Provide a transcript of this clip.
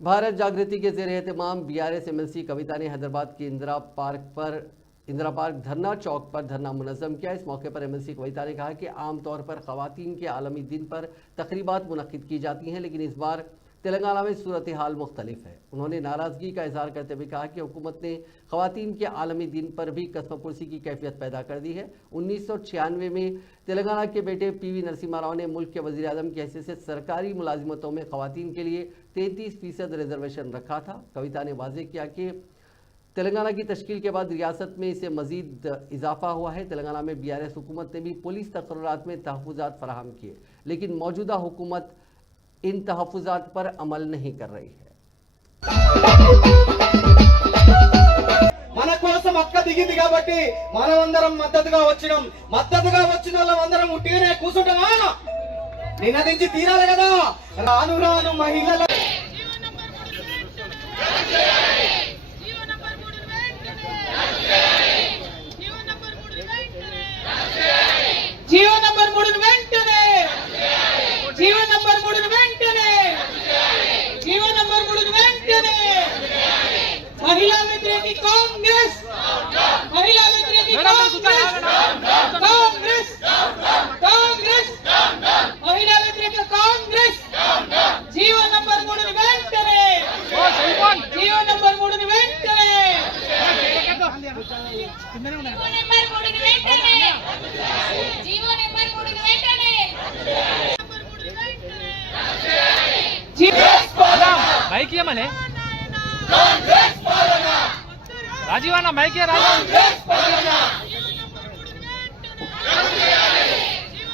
भारत जागृति के ज़ेर एहतमाम BRS MLC कविता ने हैदराबाद के इंदिरा पार्क धरना चौक पर धरना मुनज़्ज़म किया। इस मौके पर MLC कविता ने कहा कि आमतौर पर ख़वातीन के आलमी दिन पर तकरीबात मुनक़्क़िद की जाती हैं, लेकिन इस बार तेलंगाना में सूरत हाल मुख्तलिफ है। उन्होंने नाराज़गी का इजहार करते हुए कहा कि हुकूमत ने ख़वातीन के आलमी दिन पर भी कसमपुरसी की कैफियत पैदा कर दी है। 1996 में तेलंगाना के बेटे PV नरसिम्हा राव ने मुल्क के वज़ीर आज़म की हैसियत से सरकारी मुलाजिमतों में ख़वातीन के लिए 33% रिजर्वेशन रखा था। कविता ने वाज़ेह किया कि तेलंगाना की तश्कील के बाद रियासत में इसे मज़ीद इजाफा हुआ है। तेलंगाना में BRS हुकूमत ने भी पुलिस तक़र्रुरात में तहफ़्फ़ुज़ात फराहम किए, लेकिन मौजूदा हुकूमत इन तहफ़्फ़ुज़ात पर अमल नहीं कर रही है। మన కోసం అక్క దిగింది కాబట్టి మనమందరం మద్దతుగా వచ్చిన వాళ్ళందరం ఉట్టిగానే కూర్చుంటామా? నిన్నదించి తీరాలి కదా. రాను రాను మహిళల జీవో నంబర్ 3 వెంటనే జీవో నంబర్ 3 వెంటనే జీవో నంబర్ 3 వెంటనే महिला व्यतिरेकी कांग्रेस महिला व्यतिरेकी कांग्रेस कांग्रेस कांग्रेस महिला व्यतिरेकी कांग्रेस जीवो नंबर 3 వెంటనే जीवो नंबर 3 వెంటనే जीवो नंबर 3 వెంటనే మైకి ఏమనే రాజీవ్ అన్న మైకి రాజీవ్